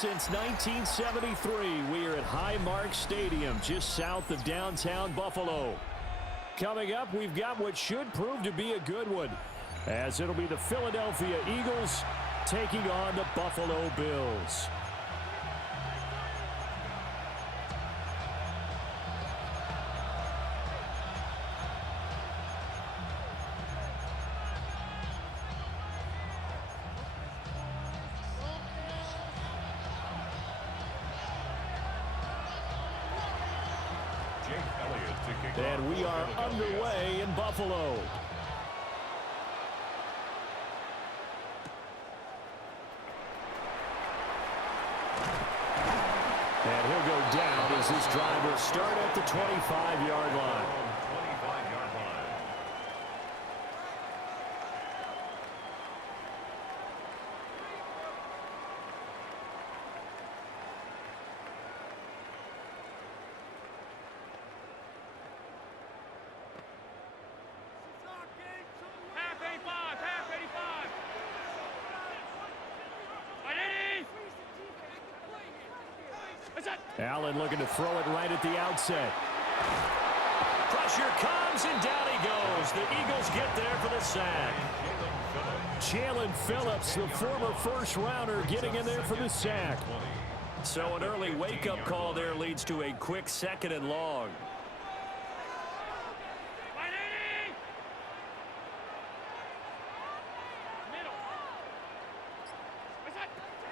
since 1973. We are at Highmark Stadium, just south of downtown Buffalo. Coming up, we've got what should prove to be a good one, as it'll be the Philadelphia Eagles taking on the Buffalo Bills. And we are underway in Buffalo. And he'll go down as this drive will start at the 25-yard line. Allen looking to throw it right at the outset. Pressure comes, and down he goes. The Eagles get there for the sack. Jalen Phillips, the former first-rounder, getting in there for the sack. So an early wake-up call there leads to a quick 2nd and long.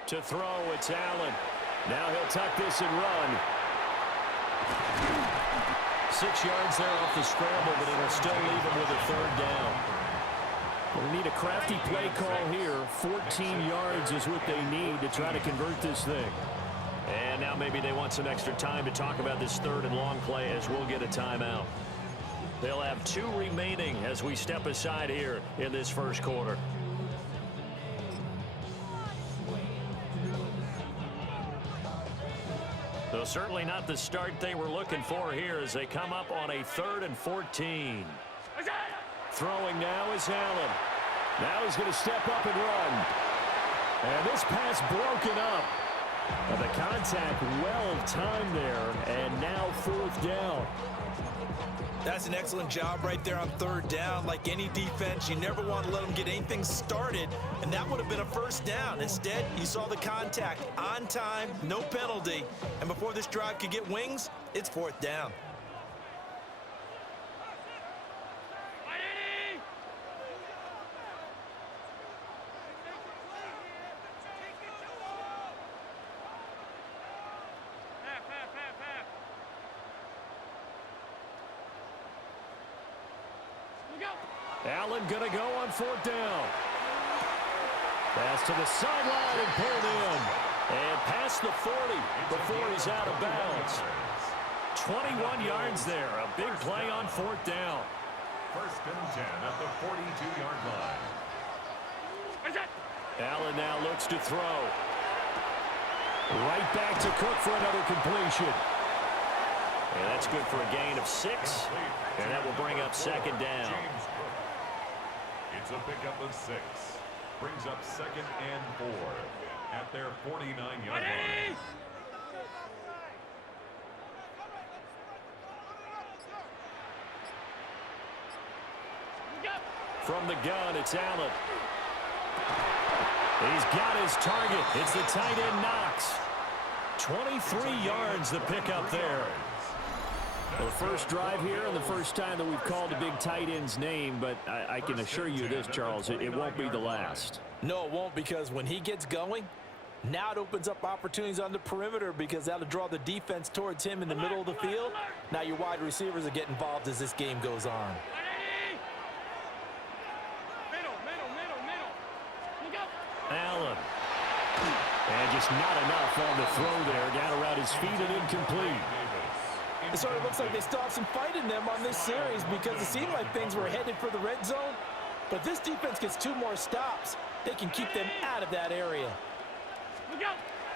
To throw, it's Allen. Now he'll tuck this and run. 6 yards there off the scramble, but it'll still leave him with a 3rd down. We'll need a crafty play call here. 14 yards is what they need to try to convert this thing. And now maybe they want some extra time to talk about this 3rd and long play, as we'll get a timeout. They'll have 2 remaining as we step aside here in this first quarter. So certainly not the start they were looking for here as they come up on a 3rd and 14. Throwing now is Allen. Now he's going to step up and run. And this pass broken up. But the contact well timed there, and now 4th down. That's an excellent job right there on 3rd down. Like any defense, you never want to let them get anything started, and that would have been a 1st down. Instead, you saw the contact on time, no penalty, and before this drive could get wings, it's 4th down. Allen going to go on 4th down. Pass to the sideline and pulled in. And past the 40 before he's out of bounds. 21 yards there. A big play on 4th down. 1st and 10 at the 42-yard line. Allen now looks to throw. Right back to Cook for another completion. And that's good for a gain of 6. And that will bring up 2nd down. It's a pickup of 6. Brings up 2nd and 4 at their 49-yard line. From the gun, it's Allen. He's got his target. It's the tight end Knox. 23 yards the pickup there. Well, the first drive here and the first time that we've called a big tight end's name, but I can assure you this, Charles, it won't be the last. No, it won't, because when he gets going, now it opens up opportunities on the perimeter because that'll draw the defense towards him in the middle of the field. Now your wide receivers will get involved as this game goes on. Allen. And just not enough on the throw there. Down around his feet and incomplete. It sort of looks like they still have some fight in them on this series because it seemed like things were headed for the red zone. But this defense gets 2 more stops. They can keep them out of that area.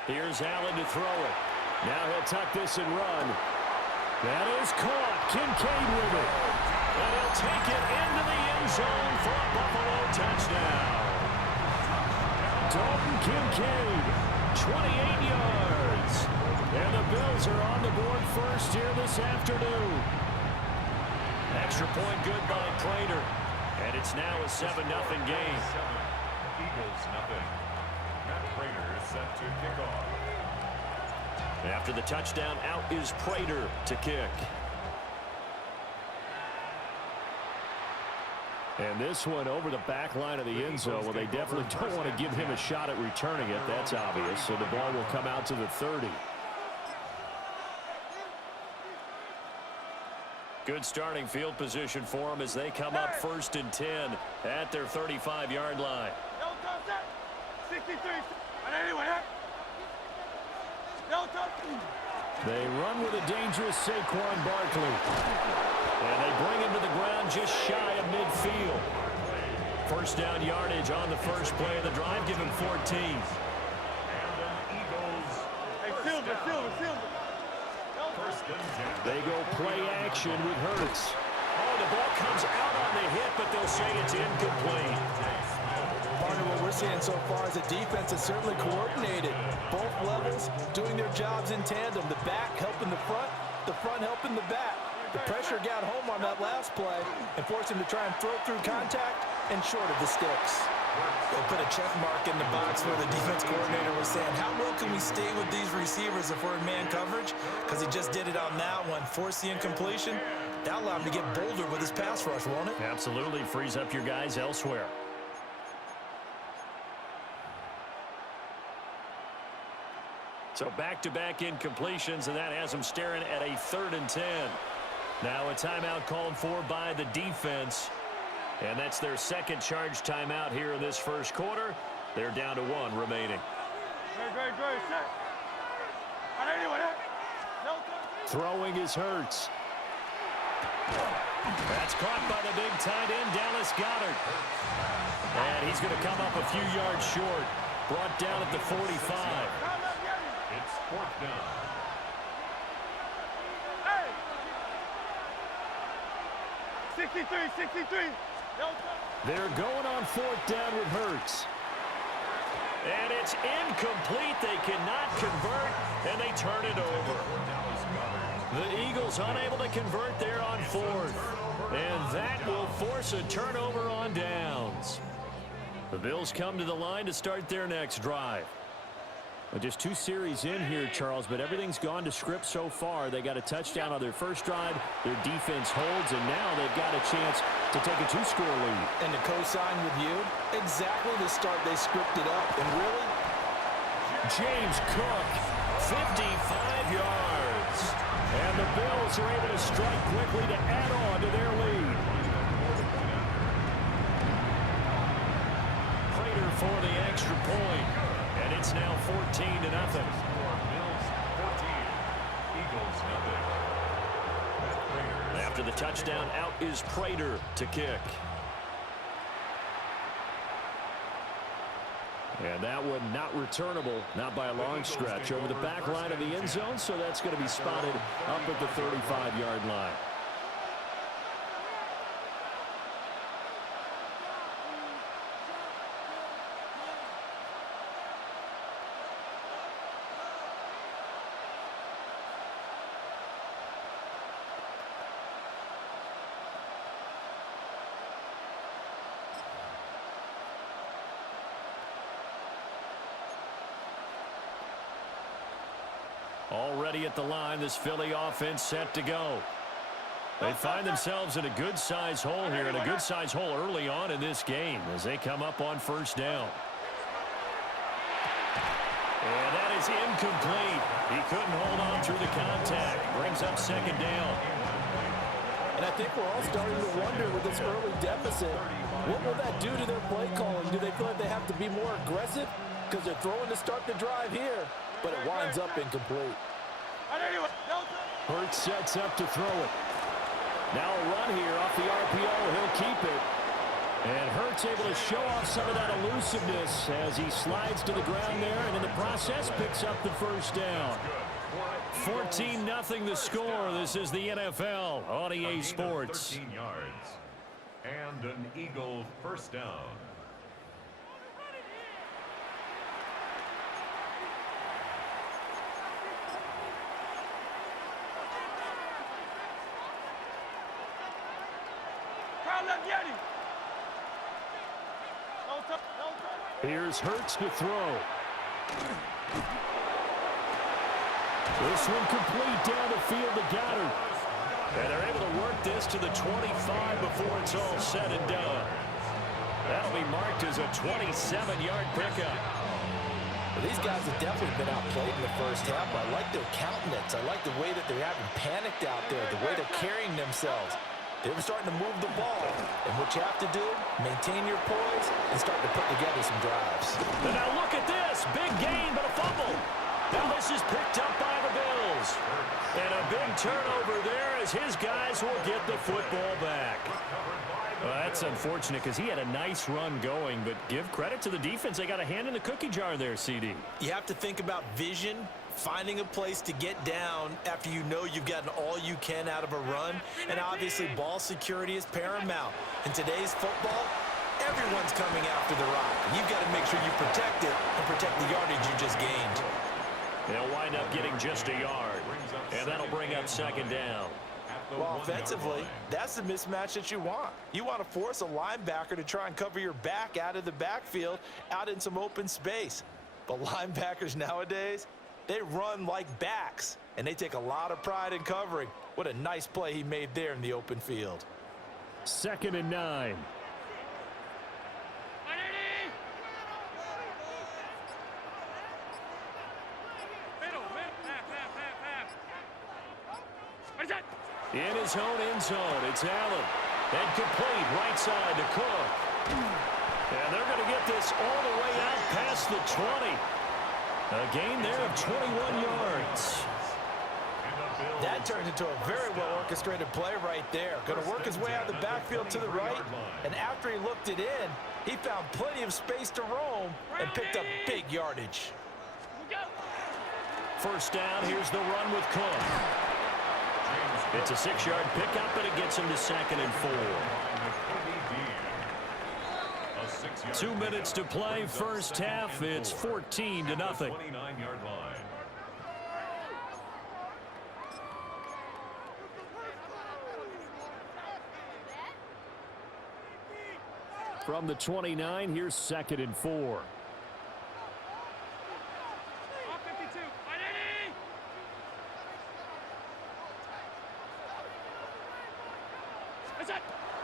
Here's Allen to throw it. Now he'll tuck this and run. That is caught. Kincaid with it. And he'll take it into the end zone for a Buffalo touchdown. Dalton Kincaid, 28 yards. Bills are on the board first here this afternoon. Extra point good by Prater. And it's now a 7-0 game. Eagles nothing. Matt Prater is set to kick off. After the touchdown, out is Prater to kick. And this one over the back line of the end zone. Well, they definitely don't want to give him a shot at returning it. That's obvious. So the ball will come out to the 30. Good starting field position for them as they come up 1st and 10 at their 35-yard line. 63. They run with a dangerous Saquon Barkley. And they bring him to the ground just shy of midfield. First down yardage on the first play of the drive. Give him 14. And an Eagles Silver. first and 10. They go play action with Hurts. Oh, the ball comes out on the hit, but they'll say it's incomplete. Partner, what we're seeing so far is the defense is certainly coordinated. Both levels doing their jobs in tandem. The back helping the front helping the back. The pressure got home on that last play and forced him to try and throw through contact and short of the sticks. They put a check mark in the box where the defense coordinator was saying, how well can we stay with these receivers if we're in man coverage? Because he just did it on that one, forced the incompletion. That allowed him to get bolder with his pass rush, won't it? Absolutely frees up your guys elsewhere. So back-to-back incompletions, and that has them staring at a 3rd and 10. Now a timeout called for by the defense. And that's their second charge timeout here in this first quarter. They're down to 1 remaining. Throwing is Hurts. That's caught by the big tight end, Dallas Goedert. And he's going to come up a few yards short. Brought down at the 45. It's 4th down. Hey! 63. They're going on 4th down with Hurts. And it's incomplete. They cannot convert, and they turn it over. The Eagles unable to convert there on 4th. And that will force a turnover on downs. The Bills come to the line to start their next drive. Well, just 2 series in here, Charles, but everything's gone to script so far. They got a touchdown on their first drive. Their defense holds, and now they've got a chance to take a 2-score lead. And to co-sign with you, exactly the start they scripted up. And really, James Cook, 55 yards. And the Bills are able to strike quickly to add on to their lead. Prater for the extra point. And it's now 14-0. Bills 14. Eagles nothing. After the touchdown, out is Prater to kick. And that one not returnable, not by a long stretch, over the back line of the end zone, so that's going to be spotted up at the 35-yard line. Already at the line, this Philly offense set to go. They find themselves in a good-sized hole here, and a good-sized hole early on in this game as they come up on 1st down. And that is incomplete. He couldn't hold on through the contact. Brings up 2nd down. and I think we're all starting to wonder with this early deficit, what will that do to their play calling? Do they feel like they have to be more aggressive because they're throwing to start the drive here, but it winds up incomplete? Hurts sets up to throw it. Now a run here off the RPO. He'll keep it. And Hurts able to show off some of that elusiveness as he slides to the ground there, and in the process picks up the first down. 14-0 the score. This is the NFL on EA Sports. 13 yards. And an Eagle first down. Here's Hurts to throw. This one complete down the field to Goddard. And they're able to work this to the 25 before it's all said and done. That'll be marked as a 27-yard pickup. Well, these guys have definitely been outplayed in the first half. I like their countenance. I like the way that they're having panicked out there, the way they're carrying themselves. They were starting to move the ball. And what you have to do, maintain your poise and start to put together some drives. And now look at this. Big gain, but a fumble. Now this is picked up by the Bills. And a big turnover there as his guys will get the football back. Well, that's unfortunate because he had a nice run going, but give credit to the defense. They got a hand in the cookie jar there, CD. You have to think about vision, finding a place to get down after you know you've gotten all you can out of a run, and obviously ball security is paramount. In today's football, everyone's coming after the rock. You've got to make sure you protect it and protect the yardage you just gained. They'll wind up getting just a yard, and that'll bring up second down. Well, offensively, that's the mismatch that you want. You want to force a linebacker to try and cover your back out of the backfield, out in some open space. But linebackers nowadays, they run like backs, and they take a lot of pride in covering. What a nice play he made there in the open field. 2nd and 9. In his own end zone, it's Allen. And complete right side to Cook. And they're going to get this all the way out past the 20. A gain there of 21 yards. That turned into a very well-orchestrated play right there. Going to work his way out of the backfield to the right. And after he looked it in, he found plenty of space to roam and picked up big yardage. First down, here's the run with Cook. It's a 6-yard pickup, but it gets him to 2nd and 4. 2 minutes to play, first half. It's 14-0. 29-yard line. From the 29, here's 2nd and 4.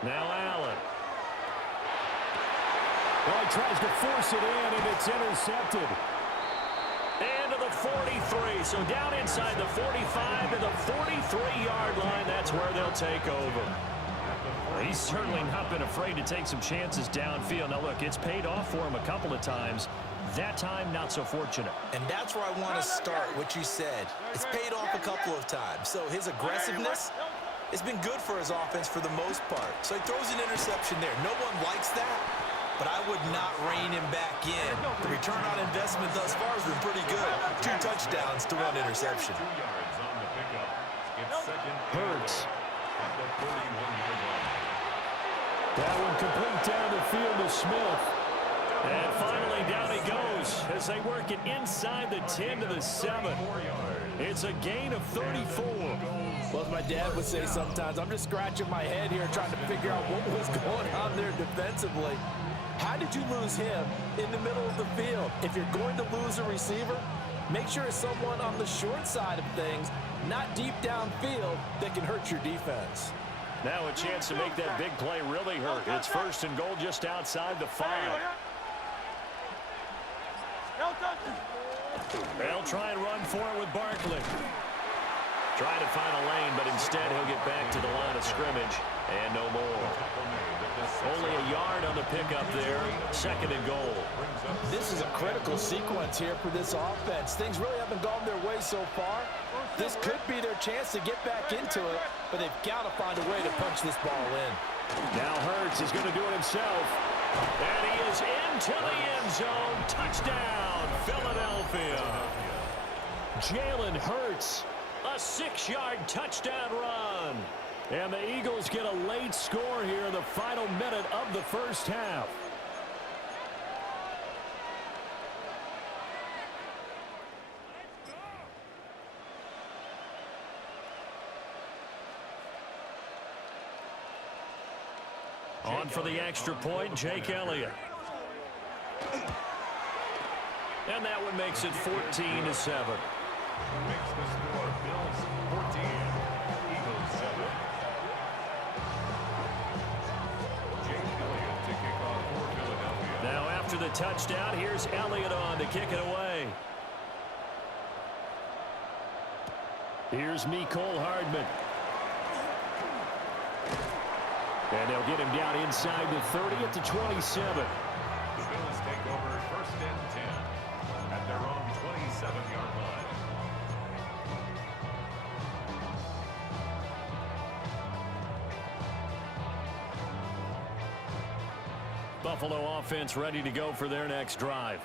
Now Allen. Well, he tries to force it in, and it's intercepted. And to the 43. So down inside the 45 to the 43-yard line. That's where they'll take over. He's certainly not been afraid to take some chances downfield. Now, look, it's paid off for him a couple of times. That time, not so fortunate. And that's where I want to start, what you said. It's paid off a couple of times. So his aggressiveness has been good for his offense for the most part. So he throws an interception there. No one likes that, but I would not rein him back in. The return on investment thus far has been pretty good. 2 touchdowns to 1 interception. 2 yards on the pickup. It's second Hurts. at the 31-yard line. That one complete down the field to Smith. And finally down he goes as they work it inside the 10 to the 7. It's a gain of 34. Well, as my dad would say sometimes, I'm just scratching my head here trying to figure out what was going on there defensively. How did you lose him in the middle of the field? If you're going to lose a receiver, make sure it's someone on the short side of things, not deep downfield, that can hurt your defense. Now a chance to make that big play really hurt. It's 1st and goal just outside the 5. They'll try and run for it with Barkley. Trying to find a lane, but instead he'll get back to the line of scrimmage and no more. Only a yard on the pickup there. 2nd and goal. This is a critical sequence here for this offense. Things really haven't gone their way so far. This could be their chance to get back into it, but they've got to find a way to punch this ball in. Now Hurts is going to do it himself. And he is into the end zone. Touchdown, Philadelphia. Jalen Hurts, a 6-yard touchdown run. And the Eagles get a late score here in the final minute of the first half. On for the extra point, Jake Elliott. And that one makes it 14-7. Makes the score Bills 14, Eagles 7. Jake Elliott to kick off for Philadelphia. Now after the touchdown, here's Elliott on to kick it away. Here's Mecole Hardman. And they'll get him down inside the 30 at the 27. The Bills take over 1st and 10 at their own 27-yard line. Buffalo offense ready to go for their next drive.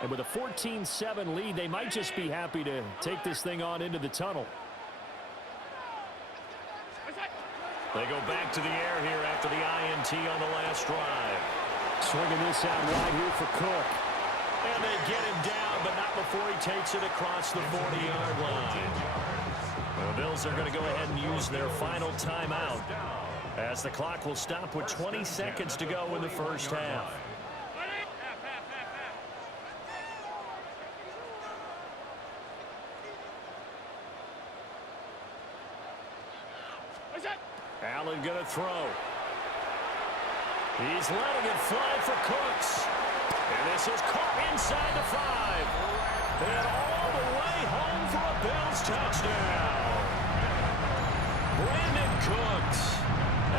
And with a 14-7 lead, they might just be happy to take this thing on into the tunnel. They go back to the air here after the INT on the last drive. Swinging this out wide here for Cook. And they get him down, but not before he takes it across the 40-yard line. The Bills are going to go ahead and use their final timeout, as the clock will stop with 20 seconds to go in the first half. Allen going to throw. He's letting it fly for Cooks. And this is caught inside the 5. And all the way home for a Bills touchdown. Brandon Cooks,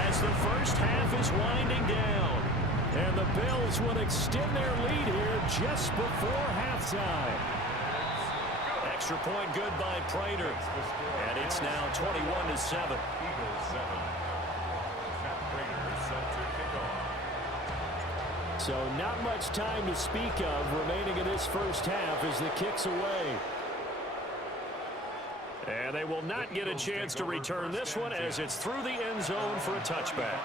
as the first half is winding down. And the Bills would extend their lead here just before halftime. Extra point good by Prater. And it's now 21-7. Eagles 7. Matt Prater set to kick off. So not much time to speak of remaining in this first half as the kick's away. And they will not get a chance to return this one as it's through the end zone for a touchback.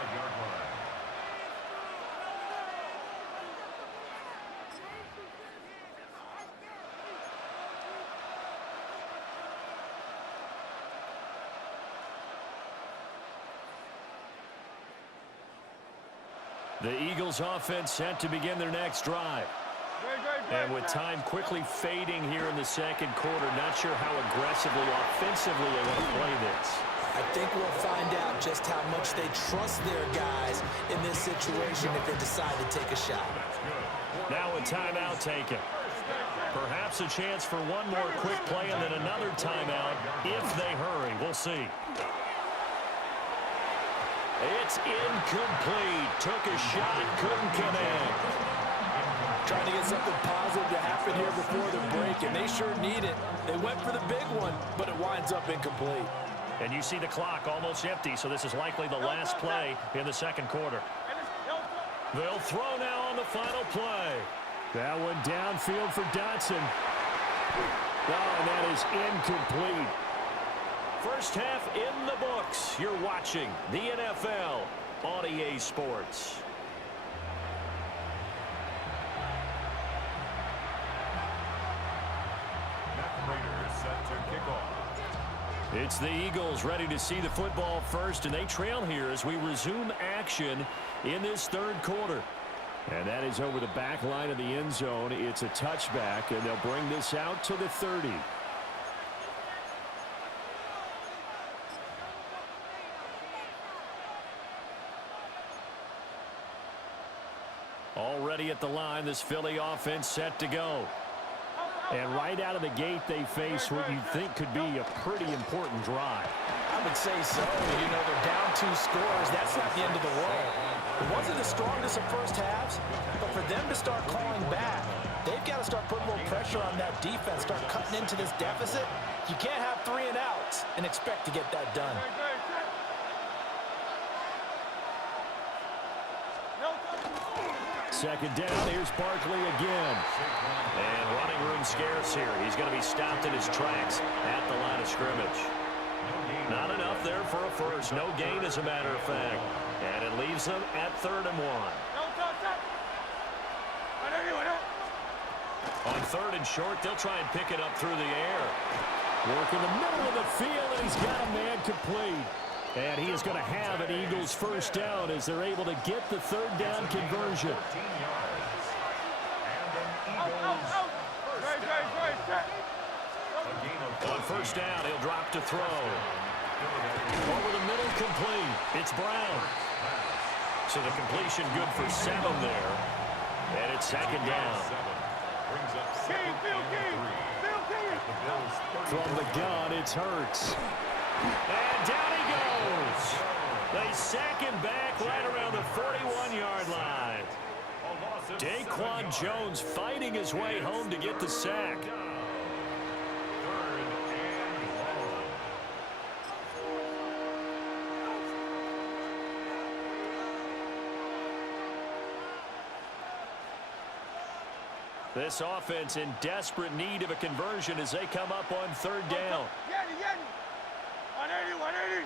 The Eagles offense set to begin their next drive. And with time quickly fading here in the second quarter, not sure how aggressively, offensively they want to play this. I think we'll find out just how much they trust their guys in this situation if they decide to take a shot. Now a timeout taken. Perhaps a chance for one more quick play and then another timeout if they hurry. We'll see. It's incomplete. Took a shot, couldn't connect. Trying to get something positive to happen here before the break, and they sure need it. They went for the big one, but it winds up incomplete. And you see the clock almost empty, so this is likely the last play in the second quarter. They'll throw now on the final play. That one downfield for Dotson. Oh, and that is incomplete. First half in the books. You're watching the NFL on EA Sports. Matt Prater set to kick off. It's the Eagles ready to see the football first, and they trail here as we resume action in this third quarter. And that is over the back line of the end zone. It's a touchback, and they'll bring this out to the 30. Already at the line, this Philly offense set to go. And right out of the gate, they face what you think could be a pretty important drive. I would say so. You know, they're down 2 scores. That's not the end of the world. It wasn't the strongest of first halves, but for them to start calling back, they've got to start putting a little pressure on that defense, start cutting into this deficit. You can't have 3 and outs and expect to get that done. Second down, here's Barkley again. And running room scarce here. He's going to be stopped in his tracks at the line of scrimmage. Not enough there for a first. No gain, as a matter of fact. And it leaves them at 3rd and 1. On 3rd and short, they'll try and pick it up through the air. Work in the middle of the field, and he's got a man complete. And he is going to have an Eagles first down as they're able to get the third down conversion. 14 yards. And an Out. Eagles Great, set. a gain of On first down, he'll drop to throw. Over the middle, complete. It's Brown. So the completion good for 7 there. And it's second down. Brings up second Field and 3. The Bills' From the gun, it's Hurts. And down he goes. They sack him back right around the 41-yard line. Daquan Jones fighting his way home to get the sack. This offense in desperate need of a conversion as they come up on third down. Yanni. 180.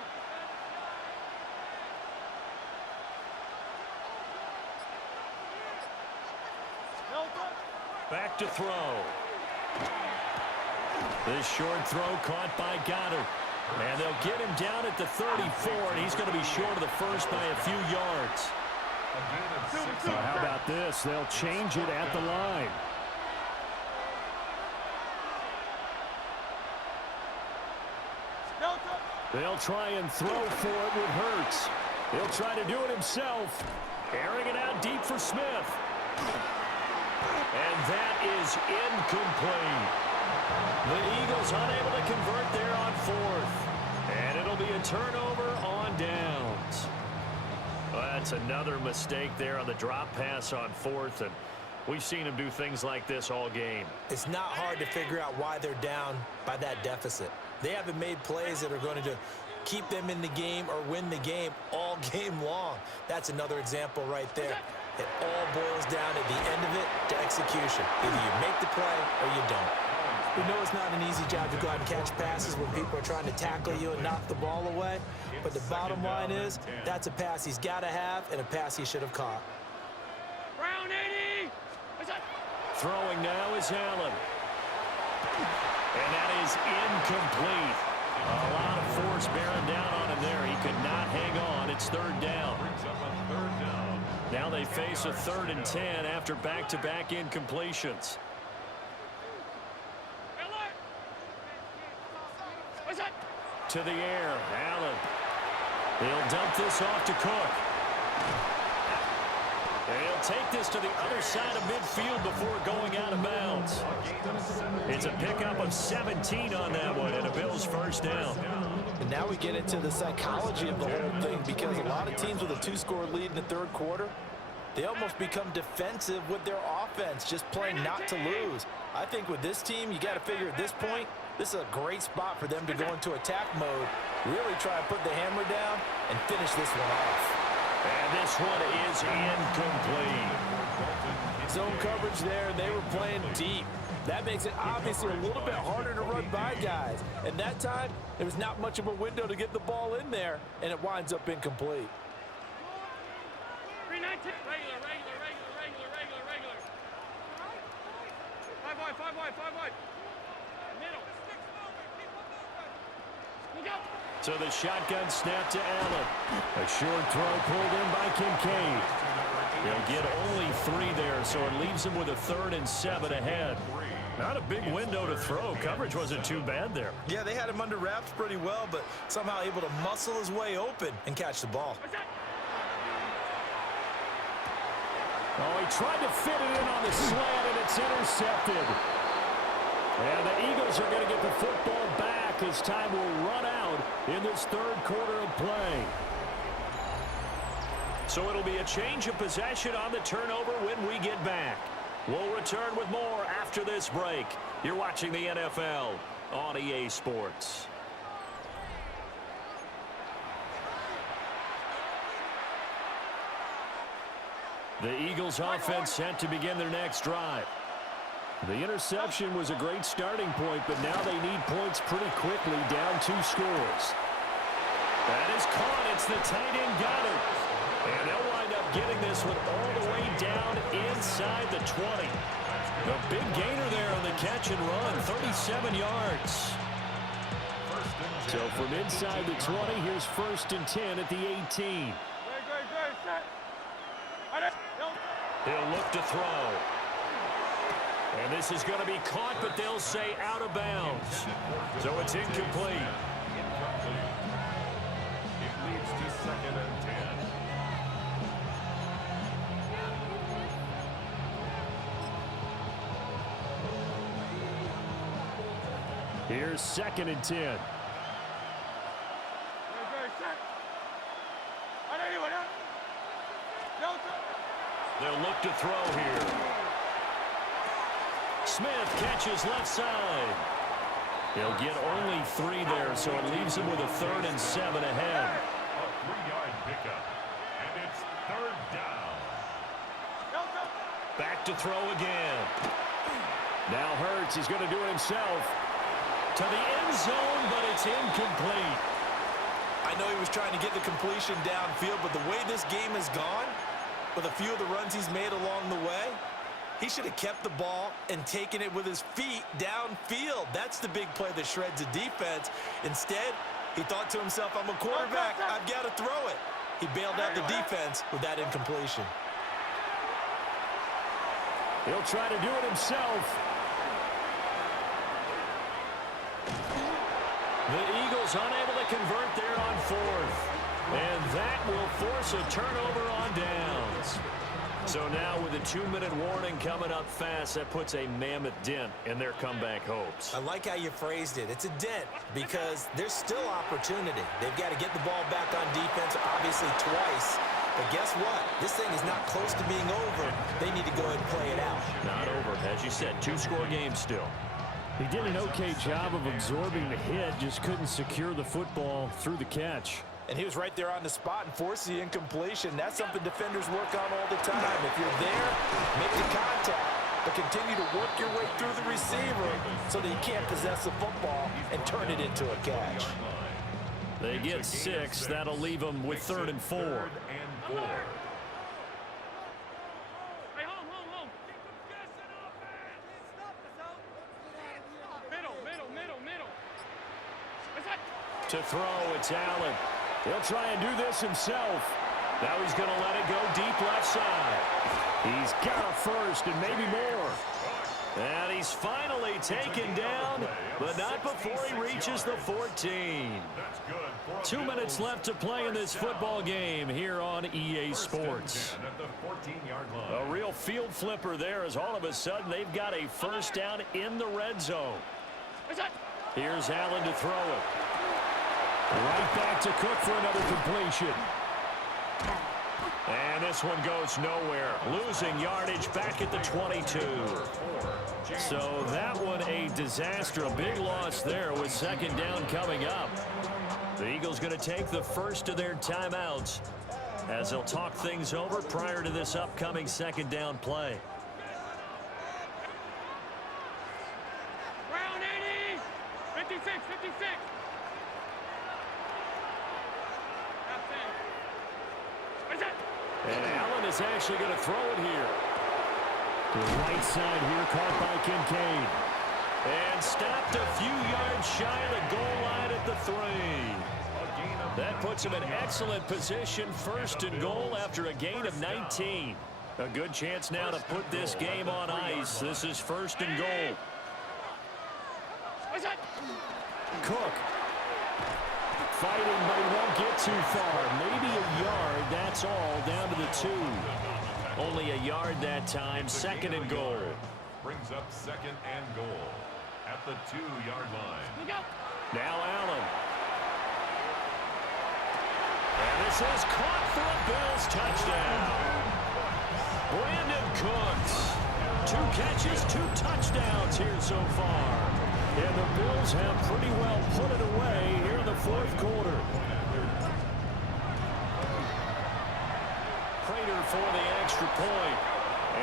Back to throw. This short throw caught by Goddard. And they'll get him down at the 34, and he's going to be short of the first by a few yards. So how about this? They'll change it at the line. They'll try and throw for it with Hurts. He'll try to do it himself. Airing it out deep for Smith. And that is incomplete. The Eagles unable to convert there on fourth. And it'll be a turnover on downs. Well, that's another mistake there on the drop pass on fourth. And we've seen him do things like this all game. It's not hard to figure out why they're down by that deficit. They haven't made plays that are going to keep them in the game or win the game all game long. That's another example right there. It all boils down at the end of it to execution. Either you make the play or you don't. We know it's not an easy job to go out and catch passes when people are trying to tackle you and knock the ball away. But the bottom line is that's a pass he's got to have and a pass he should have caught. Brown 80. Throwing now is Allen. And that is incomplete. A lot of force bearing down on him there. He could not hang on. It's third down. Now they face a 3rd and 10 after back-to-back incompletions. To the air, Allen. He'll dump this off to Cook. And he'll take this to the other side of midfield before going out of bounds. It's a pickup of 17 on that one and a Bills first down. And now we get into the psychology of the whole thing, because a lot of teams with a 2-score lead in the third quarter, they almost become defensive with their offense, just playing not to lose. I think with this team, you got to figure at this point, this is a great spot for them to go into attack mode, really try to put the hammer down and finish this one off. And this one is incomplete. Zone coverage there, and they were playing deep. That makes it obviously a little bit harder to run by guys. And that time, there was not much of a window to get the ball in there, and it winds up incomplete. 319. Regular. 5 wide. Middle. Look out. So the shotgun snap to Allen. A short throw pulled in by Kincaid. They'll get only 3 there, so it leaves them with a 3rd and 7 ahead. Not a big window to throw. Coverage wasn't too bad there. Yeah, they had him under wraps pretty well, but somehow able to muscle his way open and catch the ball. Oh, he tried to fit it in on the slant, and it's intercepted. And the Eagles are going to get the football back as time will run out in this third quarter of play. So it'll be a change of possession on the turnover when we get back. We'll return with more after this break. You're watching the NFL on EA Sports. The Eagles offense set to begin their next drive. The interception was a great starting point, but now they need points pretty quickly, down 2 scores. That is caught. It's the tight end Goddard. And they'll wind up getting this one all the way down inside the 20. The big gainer there on the catch and run, 37 yards. So from inside the 20, here's 1st and 10 at the 18. Great, set. He'll look to throw. And this is going to be caught, but they'll say out of bounds. So it's incomplete. It leads to 2nd and 10. Here's 2nd and 10. Great, set. They'll look to throw here. Smith catches left side. He'll get only 3 there, so it leaves him with a 3rd and 7 ahead. A 3-yard pickup. And it's 3rd down. Back to throw again. Now Hurts is going to do it himself. To the end zone, but it's incomplete. I know he was trying to get the completion downfield, but the way this game has gone, with a few of the runs he's made along the way, he should have kept the ball and taken it with his feet downfield. That's the big play that shreds a defense. Instead, he thought to himself, I'm a quarterback, I've got to throw it. He bailed out the defense with that incompletion. He'll try to do it himself. The Eagles unable to convert there on 4th. And that will force a turnover on downs. So now with a 2-minute warning coming up fast, that puts a mammoth dent in their comeback hopes. I like how you phrased it. It's a dent because there's still opportunity. They've got to get the ball back on defense, obviously twice. But guess what? This thing is not close to being over. They need to go ahead and play it out. Not over. As you said, 2-score game still. He did an okay job of absorbing the hit, just couldn't secure the football through the catch. And he was right there on the spot and forced the incompletion. That's something defenders work on all the time. If you're there, make the contact, but continue to work your way through the receiver so that you can't possess the football and turn it into a catch. They get 6. That'll leave them with 3rd and 4. Third and 4. Hey, home. Middle. To throw, it's Allen. He'll try and do this himself. Now he's going to let it go deep left side. He's got a 1st and maybe more. And he's finally taken down, but not before he reaches the 14. 2 minutes left to play in this football game here on EA Sports. A real field flipper there as all of a sudden they've got a 1st down in the red zone. Here's Allen to throw it. Right back to Cook for another completion. And this one goes nowhere. Losing yardage back at the 22. So that one a disaster. A big loss there with 2nd down coming up. The Eagles going to take the first of their timeouts as they'll talk things over prior to this upcoming 2nd down play. Round 80. 56. And Allen is actually going to throw it here. To the right side here, caught by Kincaid. And stopped a few yards shy of the goal line at the 3. That puts him in excellent position, 1st and goal after a gain of 19. A good chance now to put this game on ice. This is 1st and goal. Cook. Fighting, but he won't get too far. Maybe a yard, that's all, down to the 2. Only a yard that time, 2nd and goal. Brings up 2nd and goal at the 2-yard line. Now Allen. And this is caught for a Bills touchdown. Brandon Cooks. 2 catches, 2 touchdowns here so far. And the Bills have pretty well put it away here in the 4th quarter. Prater for the extra point.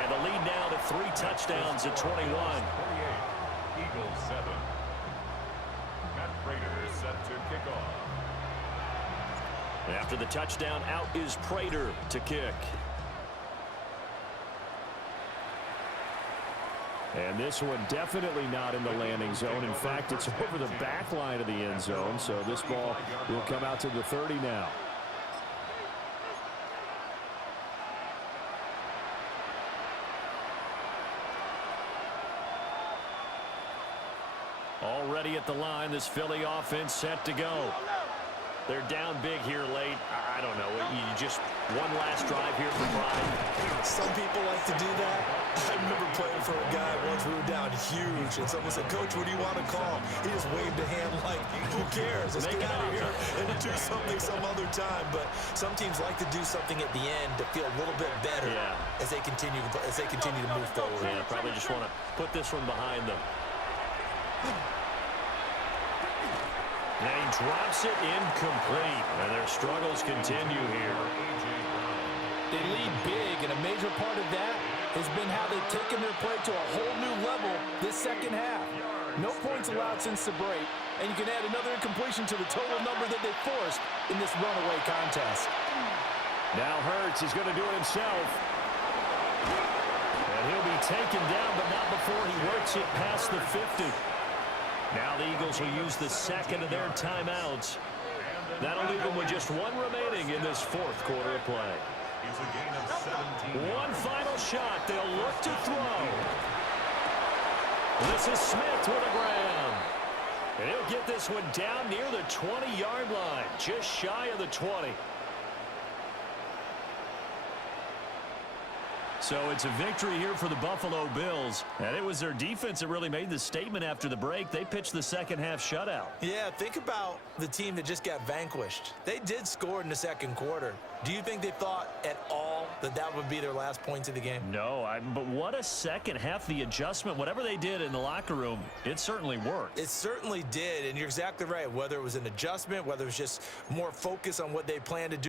And the lead now to 3 touchdowns at 21. 48. Eagles 7. Matt Prater is set to kick off. After the touchdown, out is Prater to kick. And this one definitely not in the landing zone. In fact, it's over the back line of the end zone. So this ball will come out to the 30 now. Already at the line, this Philly offense set to go. They're down big here late. I don't know. You just one last drive here for pride. Some people like to do that. I remember playing for a guy once we were down huge, and someone said, "Coach, what do you want to call?" He just waved a hand like, "Who cares? Let's get out of here and do something some other time." But some teams like to do something at the end to feel a little bit better as they continue to move forward. Yeah, probably just want to put this one behind them. And he drops it incomplete, and their struggles continue here. They lead big, and a major part of that has been how they've taken their play to a whole new level this second half. No points allowed since the break, and you can add another incompletion to the total number that they forced in this runaway contest. Now Hurts is going to do it himself. And he'll be taken down, but not before he works it past the 50. Now the Eagles will use the second of their timeouts. That'll leave them with just one remaining in this fourth quarter of play. It's a gain of 17. One final shot. They'll look to throw. This is Smith with a grab. And he'll get this one down near the 20-yard line, just shy of the 20. So it's a victory here for the Buffalo Bills. And it was their defense that really made the statement after the break. They pitched the second half shutout. Yeah, think about the team that just got vanquished. They did score in the second quarter. Do you think they thought at all that that would be their last points of the game? No, but what a second half. The adjustment, whatever they did in the locker room, it certainly worked. It certainly did, and you're exactly right. Whether it was an adjustment, whether it was just more focus on what they planned to do.